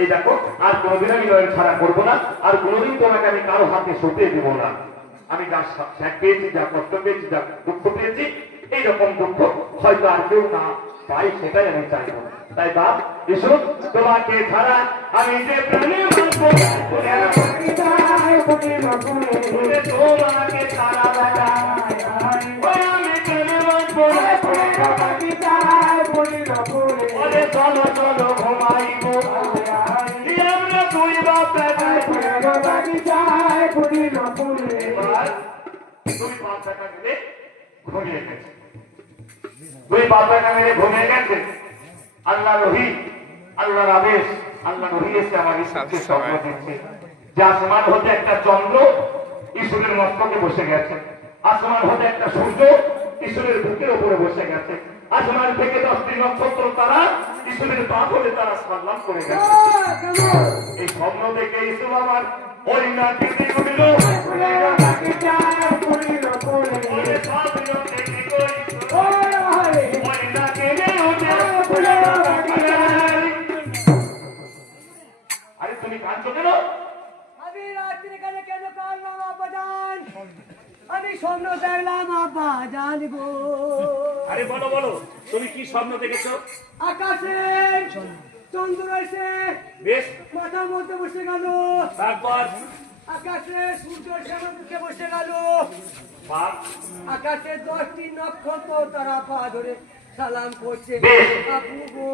এই দেখো আর কোনোদিন আমি নয়ন ছাড়া করবো না, আর কোনোদিন তোমাকে আমি কারো হাতে সঁপে দেবো না। আমি যা ত্যাগ পেয়েছি, যা কষ্ট পেয়েছি, যা দুঃখ পেয়েছি, এইরকম দুঃখ হয়তো আর কেউ না পাই, সেটাই আমি চাইবো। তাই বাপ এসো, তোমাকে ছাড়া আমি যে প্রাণে তোমাকে ছাড়া চলো চলো ঘুমাইব দুই বাপ টাকা মিলে ঘুমিয়ে গেছে, দুই বাপ টাকা মিলে ঘুমিয়ে গেছে। আল্লাহ রহি, আল্লাহর আদেশ, আল্লাহ রহি এসে আমার ইসুকে স্বপ্ন দিচ্ছে যে আসমান হতে একটা চন্দ্র ঈশ্বরের মস্তকে বসে গেছে, আসমান হতে একটা সূর্য ঈশ্বরের বুকের উপরে বসে গেছে, আসমান থেকে 10টি নক্ষত্র তারা ঈশ্বরের পাথরে তারা সাল্লাম করে গেছে। এই স্বপ্ন দেখে ইসুফ আমার ওই নাতিকে করিল আরে তুমি কাঁদছো কেন? আমি রাত্রি কেন কাঁদলাম আব্বাজান? আমি স্বপ্ন দেখলাম আব্বাজান গো। আরে বলো বলো, তুমি কি স্বপ্ন দেখেছো? আকাশে চন্দ্র এসে বেশ মাথার মধ্যে বসে গেল, তারপর আকাশে সূর্য এসে আমার মুখে বসে গেল, বাপ আকাশে 10টি নক্ষত্র তারা পা ধরে সালাম করছে। আপু গো,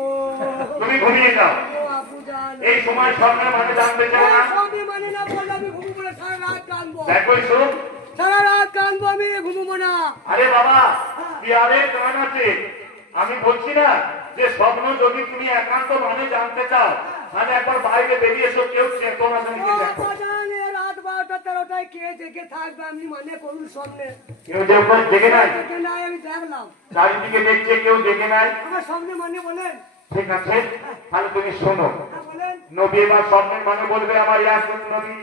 তুমি ঘুমিয়ে যাও। আব্বুজান এই সময় স্বপ্নের মানে জানতে চাও না? আমি মানে না বললে আমি ঘুমবো না, সারা রাত কাঁদবো, দেখো ইসুফ, সারা রাত কাঁদবো, আমি ঘুমবো না। আরে বাবা কি আরে কেমন আছে? আমি বলছি না যে স্বপ্ন যদি তুমি একান্ত মানে জানতে চাও তাহলে একবার বাইরে বেরিয়ে এসো, কেউ চেতো না তুমি দেখো। আব্বাজান রাত 12টা 13টায় কে জেগে থাকবে? আমি মানে করুন স্বপ্নে কেউ দেখে নাই? জেগে নাই, আমি দেখলাম চারিদিকে দেখছে কেউ দেখে নাই। আমার স্বপ্নে মানে বলেন। ঠিক আছে, তাহলে তুমি শোনো। বলেন। নবী এবার স্বপ্নের মানে বলবে আমার ইয়াসুফ নবী